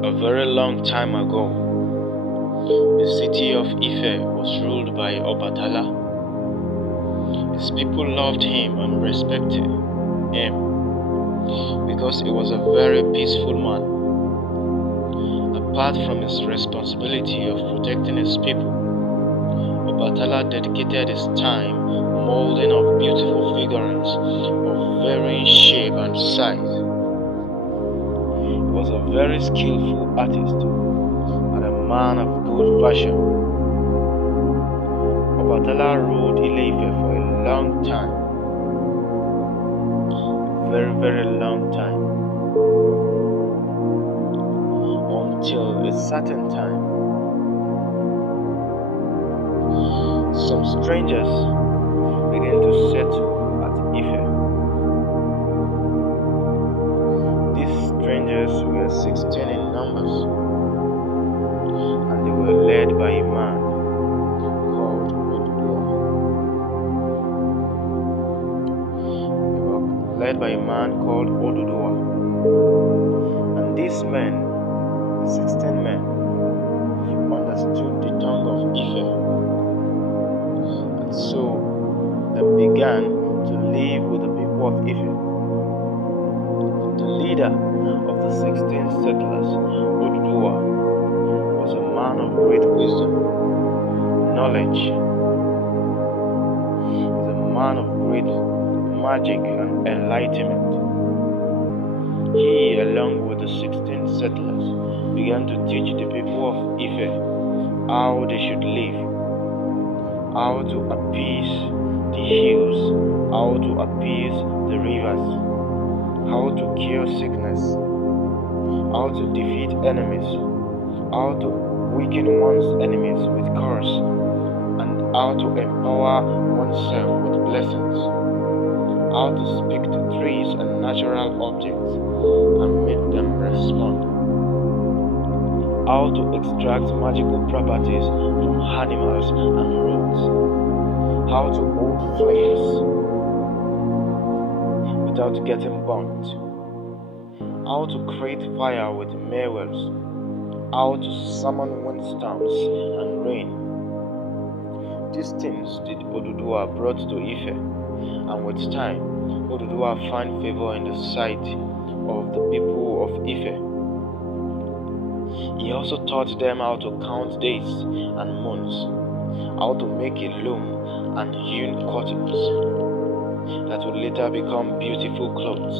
A very long time ago, the city of Ife was ruled by Obatala. His people loved him and respected him because he was a very peaceful man. Apart from his responsibility of protecting his people, Obatala dedicated his time molding of beautiful figurines of varying shape and size. He was a very skillful artist and a man of good fashion. Obatala ruled Ile Ife for a long time, very long time, until a certain time. Some strangers began to settle at Ife. These strangers were 16 in numbers, and they were led by a man called Oduduwa. They were led by a man called Oduduwa. And these men, 16 men, understood the tongue of Ife. And so they began to live with the people of Ife. The leader of the 16 settlers, Oduduwa, was a man of great wisdom, knowledge. He's a man of great magic and enlightenment. He, along with the 16 settlers, began to teach the people of Ife how they should live, how to appease the hills, how to appease the rivers, how to cure sickness, how to defeat enemies, how to weaken one's enemies with curse, and how to empower oneself with blessings, how to speak to trees and natural objects and make them respond, how to extract magical properties from animals and roots, how to hold flames without getting burnt, how to create fire with mere words, how to summon windstorms and rain. These things did Oduduwa brought to Ife, and with time, Oduduwa found favor in the sight of the people of Ife. He also taught them how to count days and months, how to make a loom and hewn curtains that would later become beautiful clothes.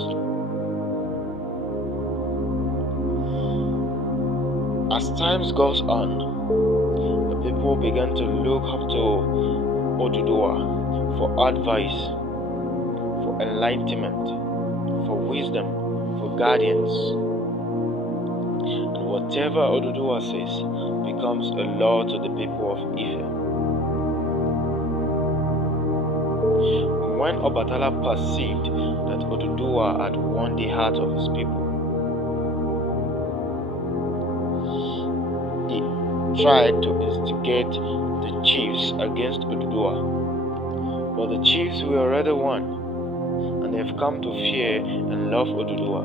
As time goes on, the people began to look up to Oduduwa for advice, for enlightenment, for wisdom, for guidance. And whatever Oduduwa says becomes a law to the people of Ife. When Obatala perceived that Oduduwa had won the heart of his people, he tried to instigate the chiefs against Oduduwa. But the chiefs were already won, and they have come to fear and love Oduduwa.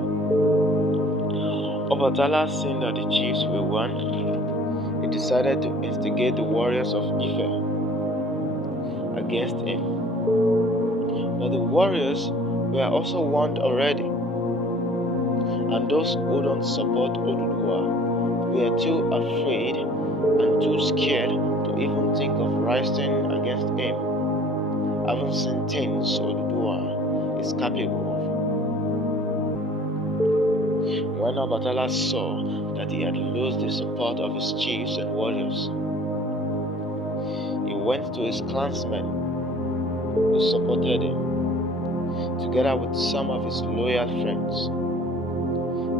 Obatala, seeing that the chiefs were won, he decided to instigate the warriors of Ife against him. But the warriors were also warned already, and those who don't support Oduduwa were too afraid and too scared to even think of rising against him, having seen things Oduduwa is capable of. When Obatala saw that he had lost the support of his chiefs and warriors, he went to his clansmen who supported him, together with some of his loyal friends.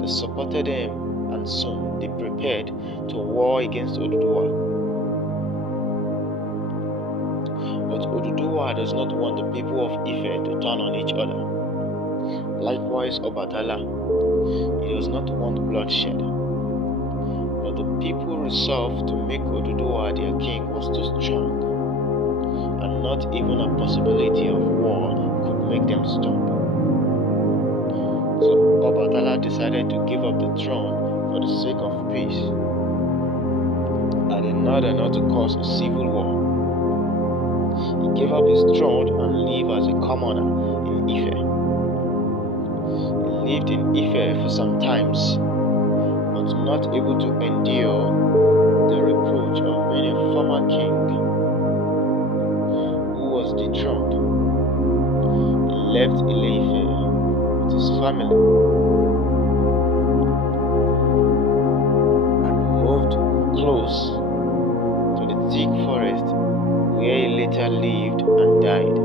They supported him, and soon they prepared to war against Oduduwa. But Oduduwa does not want the people of Ife to turn on each other. Likewise, Obatala, he does not want bloodshed. But the people resolved to make Oduduwa their king was too strong, and not even a possibility of war could make them stop. So Obatala decided to give up the throne for the sake of peace, and in order not to cause a civil war. He gave up his throne and lived as a commoner in Ife. He lived in Ife for some times, but not able to endure the reproach of many former king who was dethroned. He left Ile Ife with his family and moved close to the thick forest where he later lived and died.